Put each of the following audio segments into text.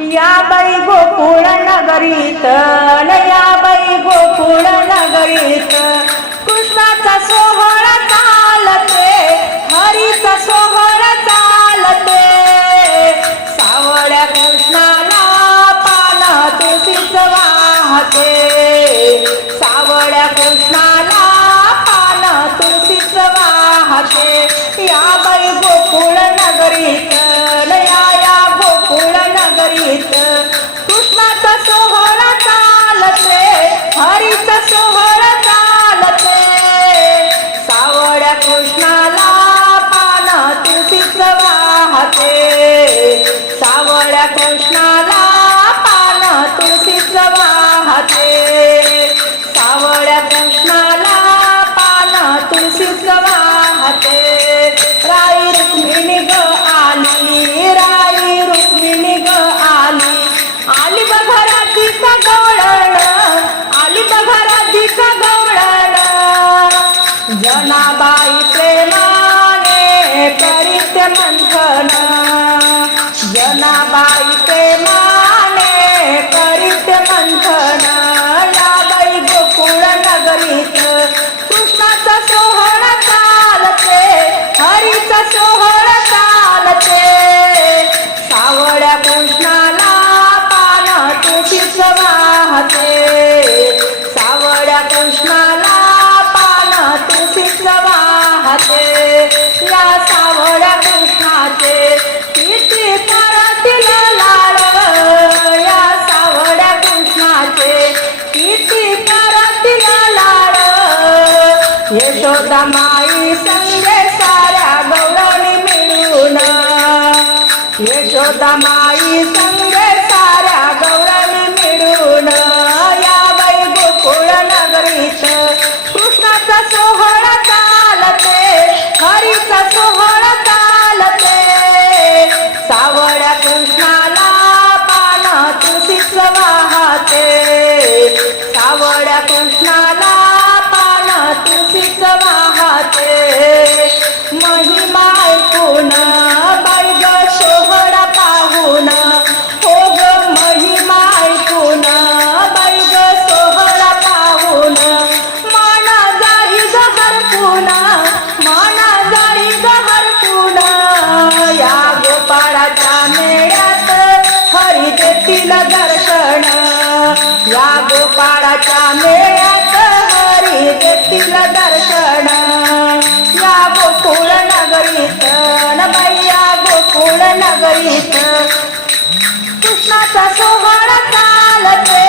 या बाई गोकुळ नगरीत न या बाई गोकुळ नगरीत. कृष्णाचा सोहळा कृष्णाला पान तुळशीच वाहते सावळ्या कृष्णाला पान तुळशीच वाहते राई रुक्मिणी ग आली राई रुक्मिणी ग आली. आली बघा राधिका गवळण आली बघा राधिका गवळण. जनाबाई प्रेमाने करीत मंथन. वाहते या सावळ्या कृष्णाचे किती करतील लाड या सावळ्या कृष्णाचे किती करतील लाड यशोदा माई संगे साऱ्या गौरवणी मिळून. यशोदा माई संगे साऱ्या गौरवणी मिळून. या बाई गोकुळ नगरीत कृष्णाचा सोहळा कृष्णाला पान तुळशीच वाहते. महिमा ऐकून बाई ग पाहून. हो ग महिमा ऐकून बाई ग पाहून. माना जाई ग पुन्हा माना जाई ग पुन्हा या गोपाळाच्या मेळ्यात हरी देतील दर्शन. या गोपाळाच्या मेळ्यात नगरीत कृष्णाचा सोहळा चालते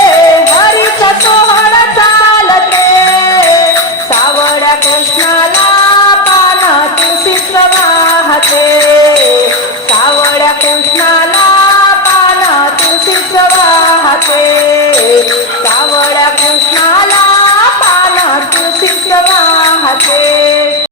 हरीचा सोहळा चालते. सावड्या कृष्णाला पान तुळशीच वाहते. सावड्या कृष्णाला पान तुळशीच वाहते.